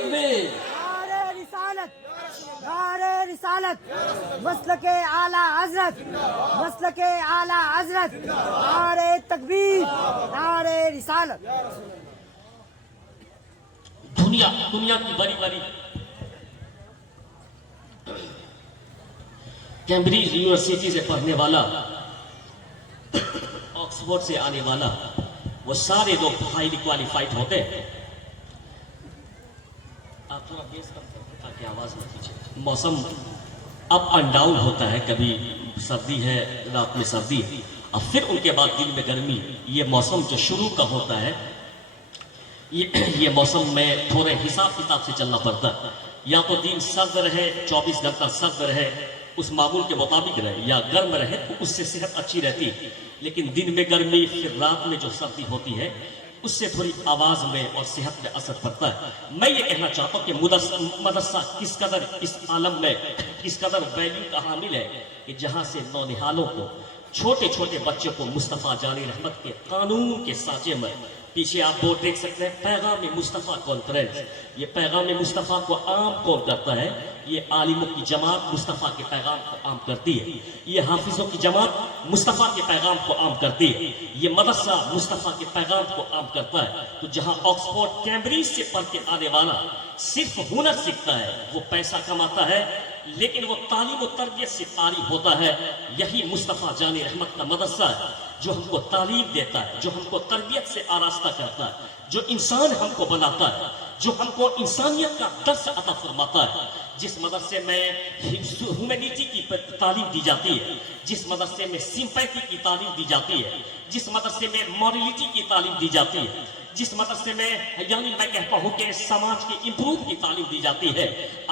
تکبیر نعرہ رسالت نعرہ رسالت مسلک اعلیٰ حضرت مسلک اعلیٰ حضرت نعرہ تکبیر نعرہ رسالت دنیا کی بڑی بڑی کیمبرج یونیورسٹی سے پڑھنے والا، آکسفورڈ سے آنے والا، وہ سارے لوگ ہائیلی کوالیفائڈ ہوتے ہیں۔ آپ تھوڑا بیس کر سکتے تاکہ آواز نہ پیچھے۔ موسم اپ اینڈ ڈاؤن ہوتا ہے، کبھی سردی ہے، رات میں سردی ہے اور پھر ان کے بعد دن میں گرمی۔ یہ موسم جو شروع کا ہوتا ہے، یہ موسم میں تھوڑے حساب کتاب سے چلنا پڑتا ہے۔ یا تو دن سرد رہے، 24 گھنٹہ سرد رہے، اس معمول کے مطابق رہے، یا گرم رہے تو اس سے صحت اچھی رہتی ہے۔ لیکن دن میں گرمی، پھر رات میں جو سردی ہوتی ہے، اس سے تھوڑی آواز میں اور صحت میں اثر پڑتا ہے۔ میں یہ کہنا چاہتا ہوں کہ مدرسہ کس قدر اس عالم میں کس قدر ویلیو کا حامل ہے کہ جہاں سے نونہالوں کو، چھوٹے چھوٹے بچے کو مصطفیٰ جان رحمت کے قانون کے سانچے میں، پیچھے آپ بورڈ دیکھ سکتے ہیں، پیغام مصطفیٰ کانفرنس۔ یہ پیغام مصطفیٰ کو عام کون کرتا ہے؟ یہ عالموں کی جماعت مصطفیٰ کے پیغام کو عام کرتی ہے۔ یہ حافظوں کی جماعت مصطفیٰ کے پیغام کو عام کرتی ہے۔ یہ مدرسہ مصطفیٰ کے پیغام کو عام کرتا ہے۔ تو جہاں آکسفورڈ کیمبرج سے پڑھ کے آنے والا صرف ہنر سیکھتا ہے، وہ پیسہ کماتا ہے، لیکن وہ تعلیم و تربیت سے فارغ ہوتا ہے، یہی مصطفیٰ جان رحمت کا مدرسہ ہے جو ہم کو تعلیم دیتا ہے، جو ہم کو تربیت سے آراستہ کرتا ہے، جو انسان ہم کو بناتا ہے، جو ہم کو انسانیت کا درس عطا فرماتا ہے۔ جس مدرسے میں ہیومینٹی کی تعلیم دی جاتی ہے، جس مدرسے میں سمپیتھی کی تعلیم دی جاتی ہے، جس مدرسے میں مورلٹی کی تعلیم دی جاتی ہے، جس مدرسے میں یعنی میں کہتا ہوں کہ سماج کی امپروو کی تعلیم دی جاتی ہے۔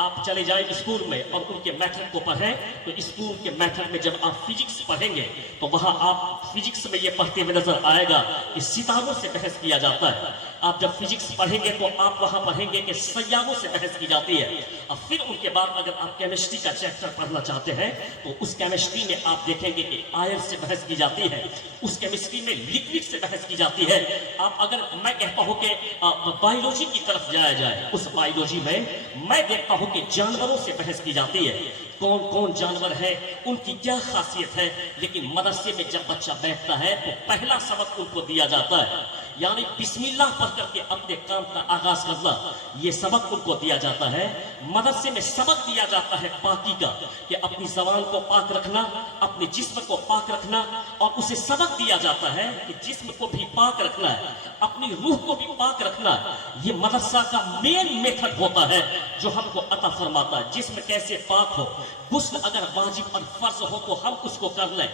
آپ چلے جائیں اسکول میں اور ان کے میتھڈ کو پڑھیں، تو اسکول کے میتھڈ میں جب آپ فزکس پڑھیں گے تو وہاں آپ فزکس میں یہ پڑھتے ہوئے نظر آئے گا کہ ستاروں سے بحث کیا جاتا ہے۔ آپ جب فزکس پڑھیں گے تو آپ وہاں پڑھیں گے کہ سیاروں سے بحث کی جاتی ہے۔ اور پھر ان کے بعد اگر آپ کیمسٹری کا چیپٹر پڑھنا چاہتے ہیں تو اس کیمسٹری میں آپ دیکھیں گے کہ آئر سے بحث کی جاتی ہے، اس کیمسٹری میں لکوڈ سے بحث کی جاتی ہے۔ آپ اگر میں کہتا ہوں کہ بائیولوجی کی طرف جایا جائے، اس بائیولوجی میں میں دیکھتا ہوں کہ جانوروں سے بحث کی جاتی ہے، کون کون جانور ہے، ان کی کیا خاصیت ہے۔ لیکن مدرسے میں جب بچہ بیٹھتا ہے تو پہلا سبق ان کو دیا جاتا ہے، یعنی بسم اللہ پڑھ کر کے اپنے کام کا آغاز کرنا، یہ سبق ان کو دیا جاتا ہے۔ مدرسے میں سبق دیا جاتا ہے پاکی کا، کہ اپنی زبان کو پاک رکھنا، اپنے جسم کو پاک رکھنا، اور اسے سبق دیا جاتا ہے کہ جسم کو بھی پاک رکھنا ہے، اپنی روح کو بھی پاک رکھنا ہے۔ یہ مدرسہ کا مین میتھڈ ہوتا ہے جو ہم کو عطا فرماتا ہے۔ جسم کیسے پاک ہو، غسل اگر واجب اور فرض ہو تو ہم اس کو کر لیں،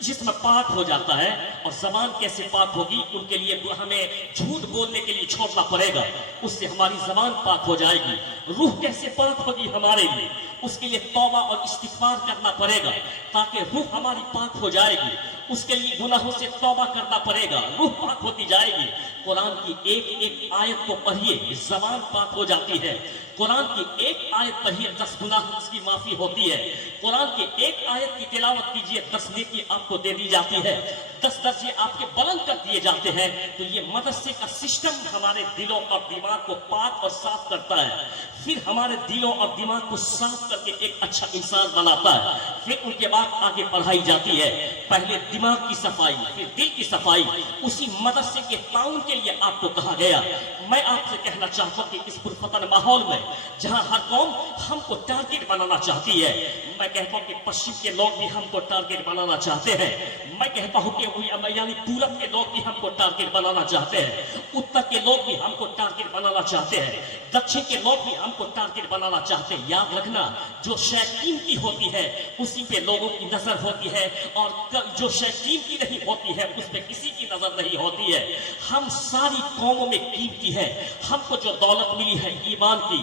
جسم پاک ہو جاتا ہے۔ اور زبان کیسے پاک ہوگی، ان کے لیے ہمیں جھوٹ بولنے کے لیے چھوڑنا پڑے گا، اس سے ہماری زبان پاک ہو جائے گی۔ روح کیسے پاک ہوگی ہمارے لیے، اس کے لیے توبہ اور استغفار کرنا پڑے گا تاکہ روح ہماری پاک ہو جائے گی۔ اس کے لیے گناہوں سے توبہ کرنا پڑے گا، روح پاک ہوتی جائے گی۔ قرآن کی ایک ایک آیت کو پڑھیے، زبان پاک ہو جاتی ہے۔ قرآن کی ایک آیت پڑھیے، 10 گناہ اس کی معافی ہوتی ہے۔ قرآن کی ایک آیت کی تلاوت کیجیے، 10 نیکی آپ کو دے دی جاتی ہے، 10 درجے آپ کے بلند کر دیے جاتے ہیں۔ تو یہ مدرسے کا سسٹم ہمارے دلوں اور دماغ کو پاک اور صاف کرتا ہے، پھر ہمارے دلوں اور دماغ کو صاف کر کے ایک اچھا انسان بناتا ہے۔ پھر ان کے بعد آگے پڑھائی جاتی ہے، پہلے دماغ کی صفائی، پھر دل کی صفائی۔ اسی مدرسے کے تعاون کے لیے آپ کو کہا گیا۔ میں آپ سے کہنا چاہتا ہوں کہ اس پرفتن ماحول میں جہاں ہر قوم ہم کو ٹارگٹ بنانا چاہتی ہے، میں کہتا ہوں کہ پشچم کے لوگ بھی ہم کو ٹارگٹ بنانا چاہتے ہیں، میں کہتا ہوں کہ یعنی پورب کے لوگ بھی ہم کو ٹارگٹ بنانا چاہتے ہیں، اتر کے لوگ بھی ہم کو ٹارگٹ بنانا چاہتے ہیں، دکشن کے لوگ بھی ہم کو ٹارگٹ بنانا چاہتے ہیں۔ یاد رکھنا، جو شے قیمتی ہوتی ہے اسی پہ لوگوں کی نظر ہوتی ہے، اور جو شے قیمتی نہیں ہوتی ہے اس پہ کسی کی نظر نہیں ہوتی ہے۔ ہم ساری قوموں میں قیمتی ہے، ہم کو جو دولت ملی ہے ایمان کی،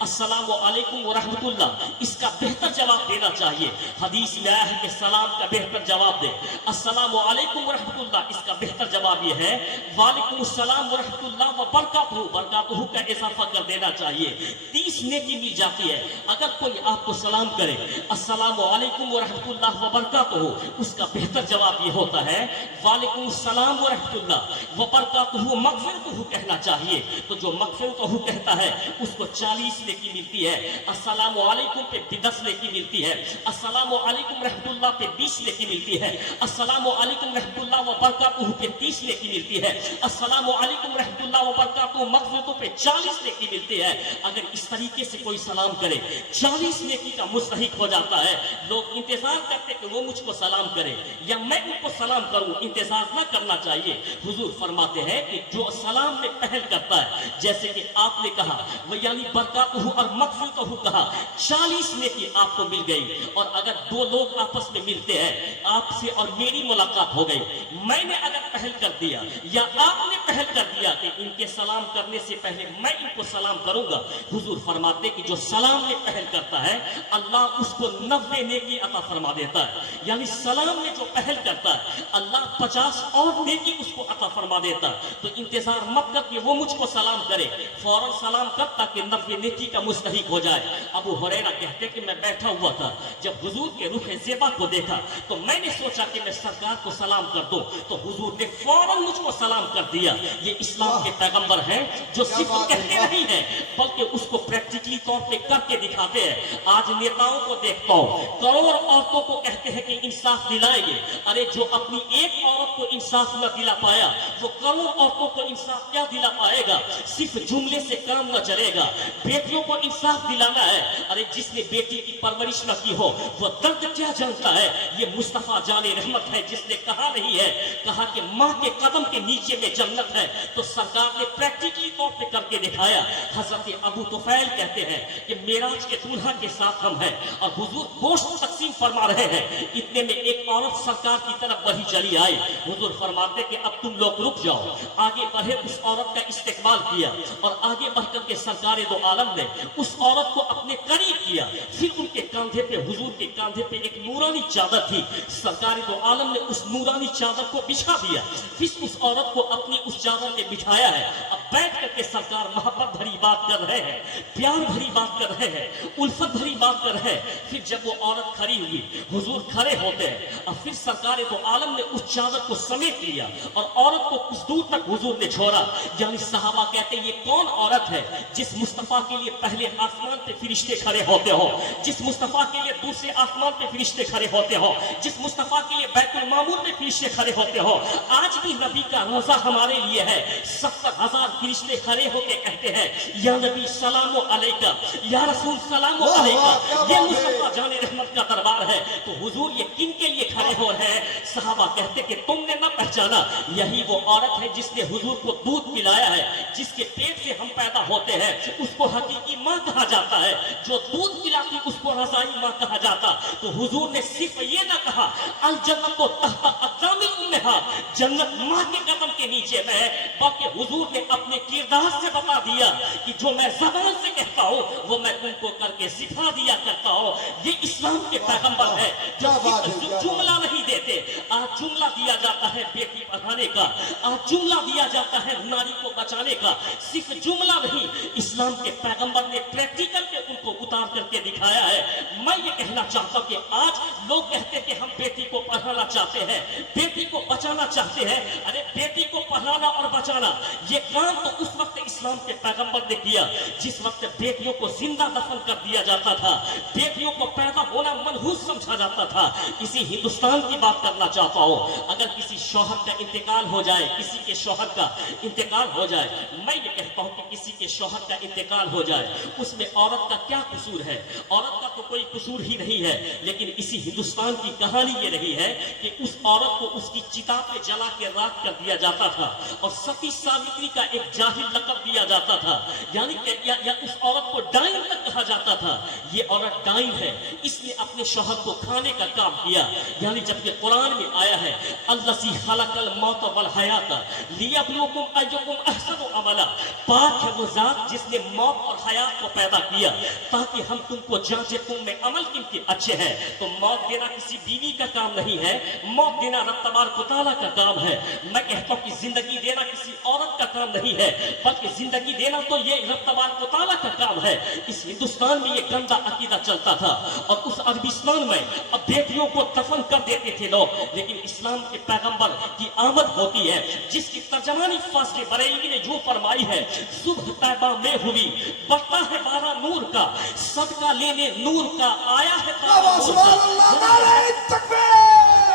السلام علیکم ورحمۃ اللہ، اس کا بہتر جواب دینا چاہیے۔ حدیث میں آیا ہے کہ سلام کا بہتر جواب دے، السلام علیکم ورحمۃ اللہ، اس کا بہتر جواب یہ ہے وعلیکم السلام ورحمۃ اللہ وبرکاتہ، برکاتہ کا اضافہ کر دینا چاہیے، 30 نیکی مل جاتی ہے۔ اگر کوئی آپ کو سلام کرے السلام علیکم ورحمۃ اللہ وبرکاتہ، اس کا بہتر جواب یہ ہوتا ہے وعلیکم السلام ورحمۃ اللہ وبرکاتہ مغفرتہ کہنا چاہیے۔ تو جو مغفرتہ کہتا ہے اس کو 40 نیکی ملتی ہے، السلام علیکم پہ 10 نیکی ملتی ہے، السلام علیکم رحمۃ اللہ پہ 20 نیکی ملتی ہے، السلام علیکم رحمۃ اللہ وبرکاتہ پہ 30 نیکی ملتی ہے، السلام علیکم رحمۃ اللہ وبرکاتہ مغفرتہ پہ 40 نیکی ملتی ہے۔ اگر اس طریقے سے کوئی سلام کرے 40 نیکی کا مستحق ہو جاتا ہے۔ لوگ انتظار کرتے کہ وہ مجھ کو سلام کرے یا میں ان کو سلام کروں، انتظار نہ کرنا چاہیے۔ حضور فرماتے ہیں کہ جو سلام میں پہل کرتا ہے، جیسے کہ آپ نے کہا وہ یعنی برکاتہ اور مغفرتہ کہا، 40 نیکی آپ کو مل گئی۔ اور اگر دو لوگ آپس میں ملتے ہیں، آپ سے اور میری ملاقات ہو گئی، میں نے اگر پہل کر دیا یا آپ نے پہل کر دیا کہ ان کے سلام کرنے سے پہلے میں ان کو سلام کروں گا، حضور فرماتے کہ جو سلام میں پہل کرتا ہے اللہ اس کو 90 نیکی عطا فرما دیتا ہے۔ یعنی سلام میں جو پہل کرتا ہے اللہ 50 اور نیکی اس کو عطا فرما دیتا ہے۔ تو انتظار مت کر کہ وہ مجھ کو سلام کرے، فوراً سلام کر تاکہ 90 نیکی کا مستحق ہو جائے۔ ابو ہریرہ کہتے کہ میں بیٹھا ہوا تھا، جب حضور کے رخ زیبا کو دیکھا تو میں نے سوچا کہ میں سرکار کو سلام کر دوں، تو حضور نے فوراً مجھ کو سلام کر دیا۔ یہ اسلام کے پیغمبر ہیں جو صرف کہتے نہیں ہیں بلکہ اس کو پریکٹیکلی طور پہ کر کے دکھاتے ہیں۔ آج نیتاؤں کو دیکھتا ہوں کروڑ عورتوں کو کہتے ہیں کہ انصاف دلائیں گے، ارے جو اپنی ایک عورت کو انصاف نہ دلا پایا وہ کروڑ عورتوں کو انصاف کیا دلا پائے گا؟ صرف جملے سے کام نہ چلے گا۔ بیٹیوں کو انصاف دلانا ہے، ارے جس نے بیٹی کی پرورش نہ کی ہو وہ درد کیا جانتا ہے؟ یہ مصطفیٰ جان رحمت ہے جس نے کہا نہیں ہے، کہا کہ ماں کے قدم کے نیچے میں جنت ہے، تو سرکار نے پریکٹیکلی طور پہ کر کے دکھایا۔ حضرت ابو طفیل کہتے ہیں کہ معراج کے دولہا کے ساتھ ہم ہیں اور حضور گوشت تقسیم فرما رہے ہیں، اتنے میں ایک عورت سرکار کی طرف بڑھی چلی آئی۔ حضور فرماتے کہ اب تم لوگ رک جاؤ، آگے بڑھے، اس عورت کا استقبال کیا اور آگے بڑھ کر کے سرکار دو عالم نے اس عورت کو اپنے قریب کیا۔ پھر ان کے کاندھے پہ، حضور کے کاندھے پہ ایک نورانی چادر تھی، سرکار دو عالم نے اس نورانی چادر کو بچھا دیا، پھر اس عورت کو اپنی اس چادر میں بٹھایا ہے۔ اب بیٹھ کر کے سرکار محبت بھری بات کر رہے ہیں، پیار بھری بات کر رہے ہیں، الفت بھری بات کر رہے ہیں۔ پھر جب وہ عورت کھڑی ہوئی، حضور کھڑے ہوتے ہیں اور پھر سرکار دو عالم نے اس چادر کو سمیٹ لیا اور عورت کو کچھ دور تک حضور نے چھوڑا۔ یعنی صحابہ کہتے ہیں یہ کون عورت ہے جس مصطفیٰ کے لیے پہلے آسمان پہ فرشتے کھڑے ہوتے ہو، جس مصطفیٰ کے لیے دوسرے آسمان پہ فرشتے کھڑے ہوتے ہو، جس مصطفیٰ کے لیے بیت المعمور میں فرشتے کھڑے ہوتے ہو۔ آج بھی نبی کا روزہ ہمارے لیے ہے، 70,000 فرشتے کھڑے ہو کے کہتے ہیں یا نبی سلام علیکہ، یا رسول سلام علیکہ۔ یہ مصطفیٰ جان رحمت کا دربار ہے۔ تو حضور یہ کن کے لیے کھڑے ہو رہے ہیں؟ صحابہ کہتے کہ تم نے نہ پہچانا، یہی وہ عورت ہے جس نے حضور کو دودھ پلایا ہے، جس کے پیٹ سے ہم پیدا ہوتے ہیں اس کو حقیقی ماں کہا جاتا ہے، جو دودھ پلاتی اس کو رضائی ماں کہا جاتا۔ تو حضور نے صرف یہ نہ کہا الجنت تحت اقدام امہات، جنت ماں کے قدم کے نیچے میں ہے، بلکہ حضور نے اپنے کردار سے بتا دیا کہ جو میں زبان سے کہتا ہوں وہ میں تم کو کر کے سکھا دیا کرتا ہوں۔ یہ اسلام کے پیغمبر ہے جو صرف جملہ نہیں دیتے۔ آج جملہ دیا جاتا ہے بیٹی پڑھانے کا، آج جملہ دیا جاتا ہے ناری کو بچانے کا، صرف جملہ نہیں، اسلام کے پیغمبر نے پریکٹیکل پہ ان کو اتار کر کے دکھایا ہے۔ میں یہ کہنا چاہتا ہوں کہ آج لوگ کہتے کہ ہم بیٹی کو پڑھانا چاہتے ہیں، بیٹی کو بچانا چاہتے ہیں، ارے بیٹی کو پڑھانا اور بچانا یہ کام تو اس وقت اسلام کے پیغمبر نے کیا جس وقت بیٹیوں کو زندہ دفن کر دیا جاتا تھا، بیٹیوں کو پیدا ہونا منحوس سمجھا جاتا تھا۔ اسی ہندوستان کی بات کرنا چاہتا ہوں، اگر کسی شوہر کا انتقال ہو جائے، کسی کے شوہر کا انتقال ہو جائے، میں یہ کہتا ہوں کہ کسی کے شوہر کا انتقال ہو جائے، اس میں عورت کا کیا قصور ہے؟ عورت کا تو کوئی قصور ہی نہیں ہے، لیکن اسی ہندوستان کی کہانی یہ رہی ہے کہ اس عورت کو اس کی چتا پہ جلا کے راکھ کر دیا جاتا تھا اور ستی ساوتری کا ایک جاہل لقب دیا جاتا تھا، یعنی کہ یا اس عورت کو ڈائن تک کہا جاتا تھا۔ یہ عورت ڈائن ہے، اس نے اپنے شوہر کو کھانے کا کام کیا۔ یعنی جب یہ قرآن میں آیا ہے الذی خلق الموت والحیات لیبلوکم ایکم احسن عملا، پاک ہے وہ ذات جس نے موت اور حیات کو پیدا کیا تاکہ ہم تم کو جانچے تم میں عمل کن کے اچھے ہیں۔ تو موت دینا کسی بیوی کا کام نہیں ہے، موت دینا رب تبارک و تعالیٰ کا کام ہے۔ میں کہتا ہوں کہ زندگی دینا کسی عورت کا کام نہیں ہے، بلکہ زندگی دینا تو یہ رب تبارک و تعالیٰ کا کام ہے۔ اس ہندوستان میں یہ گندا عقیدہ چلتا تھا اور اس عربستان میں اب بیٹیوں کو دفن کر دیتے تھے لوگ، لیکن اسلام کے پیغمبر کی آمد ہوتی ہے جس کی ترجمانی فاضل بریلوی نے جو فرمائی ہے، صبح طیبہ میں ہوئی بڑھتا ہے بارہ نور کا، صدقہ لینے نور کا آیا ہے تارا نور سبحان کا۔ اللہ، نعرہ تکبیر،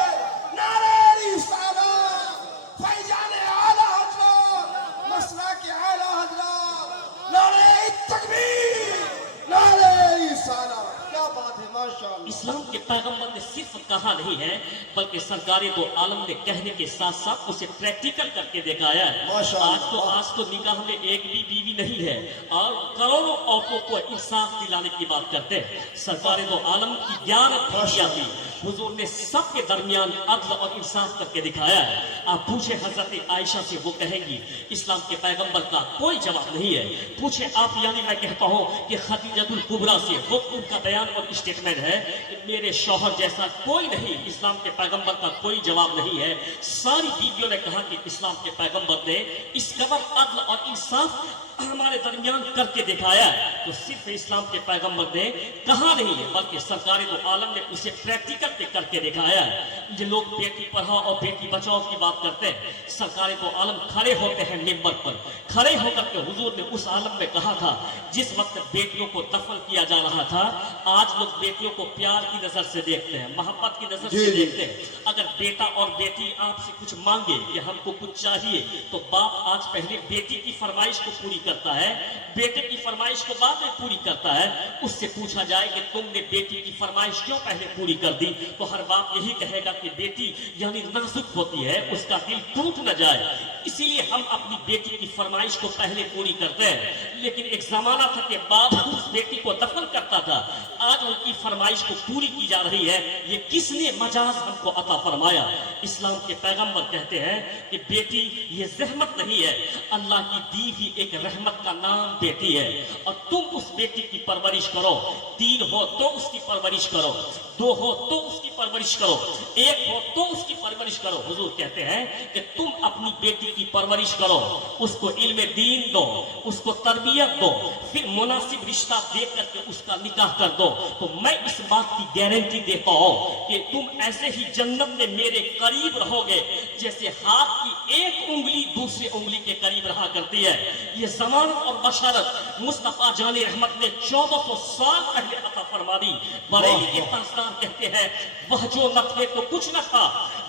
نعرہ رسالت، فیضان اعلی حضرت، مسلک اعلی حضرت، نعرہ تکبیر، نعرہ رسالت۔ کیا بات ہے، ماشاءاللہ۔ اسلام کے پیغمبر نے صرف کہا نہیں ہے بلکہ سرکار دو عالم نے کہنے کے ساتھ ساتھ اسے پریکٹیکل کر کے دکھایا ہے۔ ماشاءاللہ۔ آج تو نکاح میں ایک بھی بیوی نہیں ہے اور کروڑوں عورتوں کو انصاف دلانے کی بات کرتے ہیں۔ سرکار دو عالم کی 11 بیویاں تھیں، حضور نے سب کے درمیان عدل اور انصاف کر کے دکھایا ہے۔ آپ پوچھیں حضرت عائشہ سے، وہ کہیں گی اسلام کے پیغمبر کا کوئی جواب نہیں ہے۔ پوچھیں آپ، یعنی میں کہتا ہوں کہ خدیجہ الکبریٰ سے، وہ ان کا بیان اور اسٹیٹمنٹ ہے کہ میرے شوہر جیسا کوئی نہیں، اسلام کے پیغمبر کا کوئی جواب نہیں ہے۔ ساری بیویوں نے کہا کہ اسلام کے پیغمبر نے اس قدر عدل اور انصاف ہمارے درمیان کر کے دکھایا ہے۔ تو صرف اسلام کے پیغمبر نے کہا نہیں ہے بلکہ سرکار دو عالم نے اسے پریکٹیکل پہ کر کے دکھایا ہے۔ یہ لوگ بیٹی پڑھاؤ اور بیٹی بچاؤ کی بات کرتے ہیں، سرکار دو عالم کھڑے ہوتے ہیں منبر پر، کھڑے ہو کر کے حضور نے اس عالم میں کہا تھا جس وقت بیٹیوں کو دفن کیا جا رہا تھا، آج لوگ بیٹیوں کو پیار کی نظر سے دیکھتے ہیں، محبت کی نظر سے دیکھتے ہیں۔ اگر بیٹا اور بیٹی آپ سے کچھ مانگے کہ ہم کو کچھ چاہیے تو باپ آج پہلے بیٹی کی فرمائش کو پوری کرتا ہے، بیٹے کی فرمائش کو بعد میں پوری کرتا ہے۔ اس سے پوچھا جائے کہ تم نے بیٹی کی فرمائش کیوں پہلے پوری کر دی، تو ہر باپ یہی کہے گا کہ بیٹی یعنی نازک ہوتی ہے، اس کا دل ٹوٹ نہ جائے، اسی لیے ہم اپنی بیٹی کی فرمائش کو پہلے پوری کرتے ہیں۔ لیکن ایک زمانہ تھا کہ باپ اس بیٹی کو دفن کرتا تھا، آج ان کی فرمائش کو پوری کی جا رہی ہے۔ یہ کس نے مجاز ہم کو عطا فرمایا؟ اسلام کے پیغمبر کہتے ہیں کہ بیٹی یہ زحمت نہیں ہے، اللہ کی دی ہوئی ایک رحمت کا نام بیٹی ہے، اور تم اس بیٹی کی پرورش کرو۔ 3 ہو تو اس کی پرورش کرو، 2 ہو تو اس کی پرورش کرو، 1 ہو تو اس کی پرورش کرو۔ حضور کہتے ہیں کہ تم اپنی بیٹی کی پرورش کرو، اس کو علم دین دو، اس کو تربیت دو، پھر مناسب رشتہ دیکھ کر کے اس کا نکاح کر دو۔ تو میں اس بات کی گارنٹی دیتا ہوں کہ تم ایسے ہی جنت میں میرے قریب رہو گے جیسے ہاتھ کی ایک انگلی دوسری انگلی کے قریب رہا کرتی ہے۔ یہ ضمانت اور بشارت مصطفیٰ جان رحمت نے 1400 سال پہلے عطا فرما دی۔ بریلی کے تاجدار کہتے ہیں وہ جو نہ تھے تو کچھ نہ تھا،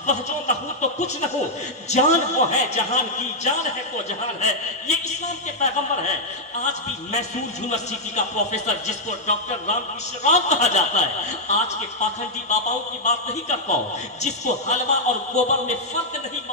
وہ جو نہ ہو تو کچھ نہ ہو، جان وہ ہے جہان کی، جان ہے تو جہان ہے۔ یہ اسلام کے پیغمبر ہے۔ آج بھی میسور یونیورسٹی کا پروفیسر جس کو ڈاکٹر رام کرشن راؤ کہا جاتا ہے، آج کے پاکھنڈی باباؤں کی بات نہیں کرتا ہوں، جس کو حلوہ اور گوبر میں فرق نہیں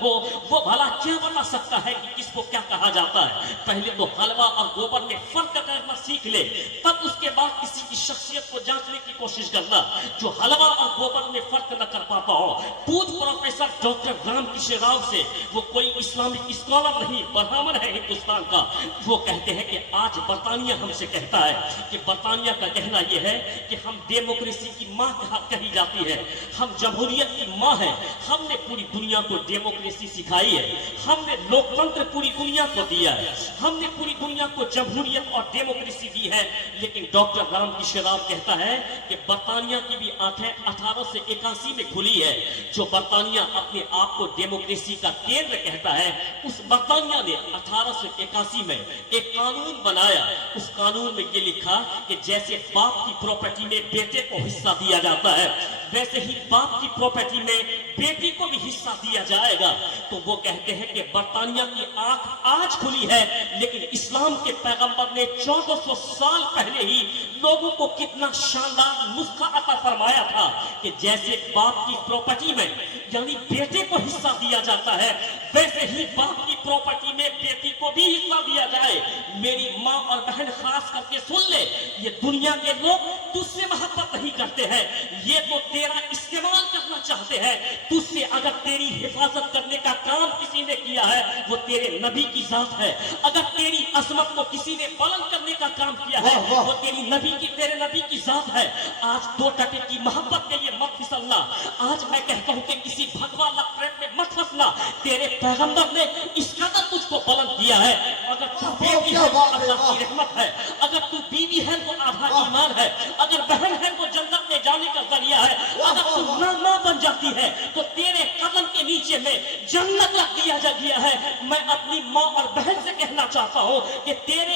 ہو، وہ بھلا کیا بتا سکتا ہے کہ کس کو کیا کہا جاتا ہے؟ پہلے تو حلوہ اور گوبر میں فرق کرنا سیکھ لے، تب اس کے بعد کسی کی شخصیت کو جانچنے کی کوشش کرنا۔ جو حلوہ اور گوبر میں فرق نہ کر پاتا ہو، پوچھ پروفیسر ڈاکٹر رام کرشن راؤ سے، وہ کوئی اسلامک اسکالر نہیں، برہمن ہے ہندوستان کا۔ وہ کہتے ہیں کہ آج برطانیہ ہم سے کہتا ہے کہ برطانیہ کا کہنا یہ ہے کہ ہم ڈیموکریسی کی ماں کہی جاتی ہے، ہم جمہوریت کی ماں ہے، ہم نے پوری دنیا کو ڈیموکریسی سکھائی ہے، ہم نے لوکتنتر پوری دنیا کو دیا ہے، ہم نے پوری دنیا کو جمہوریت اور ڈیموکریسی دی ہے۔ لیکن ڈاکٹر رام کرشن راؤ کہتا ہے کہ برطانیہ کی بھی آنکھیں 1881 میں کھلی ہے۔ جو برطانیہ اپنے آپ کو ڈیموکریسی کا کیندر کہتا ہے، اس برطانیہ نے 1881 میں ایک قانون بنایا۔ اس قانون میں یہ لکھا کہ جیسے باپ کی پراپرٹی میں بیٹے کو حصہ دیا جاتا ہے، ویسے ہی باپ کی پراپرٹی میں بیٹی کو بھی حصہ دیا جائے گا۔ تو وہ کہتے ہیں کہ برطانیہ کی آنکھ آج کھلی ہے، لیکن اسلام کے پیغمبر نے 1400 سال پہلے ہی لوگوں کو کتنا شاندار نسخہ عطا فرمایا تھا کہ جیسے باپ کی پراپرٹی میں یعنی بیٹے کو حصہ دیا جاتا ہے، ویسے ہی باپ کی پراپرٹی میں بیٹی کو بھی حصہ دیا جائے۔ میری ماں اور بہن خاص کر کے سن لے، یہ دنیا کے لوگ تجھ سے محبت نہیں کرتے ہیں، یہ تو تیرا استعمال کرنا چاہتے ہیں۔ تجھ سے اگر تیری حفاظت کرنے کا کام کسی نے کیا ہے وہ تیرے نبی کی ذات ہے. اگر تیری عظمت کو کسی نے بلند کرنے کا کام کیا ہے وہ تیرے نبی کی ذات ہے. آج 2 ٹکے کی محبت کے لیے مت پھسلنا. آج میں کہتا ہوں کہ کسی بھگوا لفریب میں مت پھنسنا. تیرے پیغمبر نے اس قدر تجھ کو بلند کیا ہے. اگر تو بیٹی ہے تو اللہ کی رحمت ہے, اگر تو بیوی ہے تو آدھا ایمان ہے, اگر بہن ہے تو جنت میں جانے کا ذریعہ ہے, اگر تو ماں بن جاتی ہے تو تیرے قدم کے نیچے میں جنت رکھ دیا گیا ہے. میں اپنی ماں اور بہن سے کہنا چاہتا ہوں کہ تیرے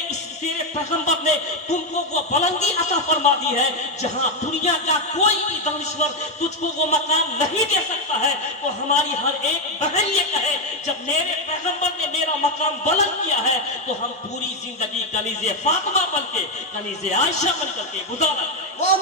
پیغمبر نے تم کو وہ بلندی عطا فرما دی ہے جہاں دنیا کا کوئی بھی دانشور تجھ کو وہ مقام نہیں دے سکتا ہے. تو ہماری ہر ایک بہن یہ کہے جب میرے پیغمبر نے میرا مقام بلند کیا ہے تو ہم پوری زندگی کنیز فاطمہ بن کے, کنیز عائشہ بن کر کے گزارا. وہ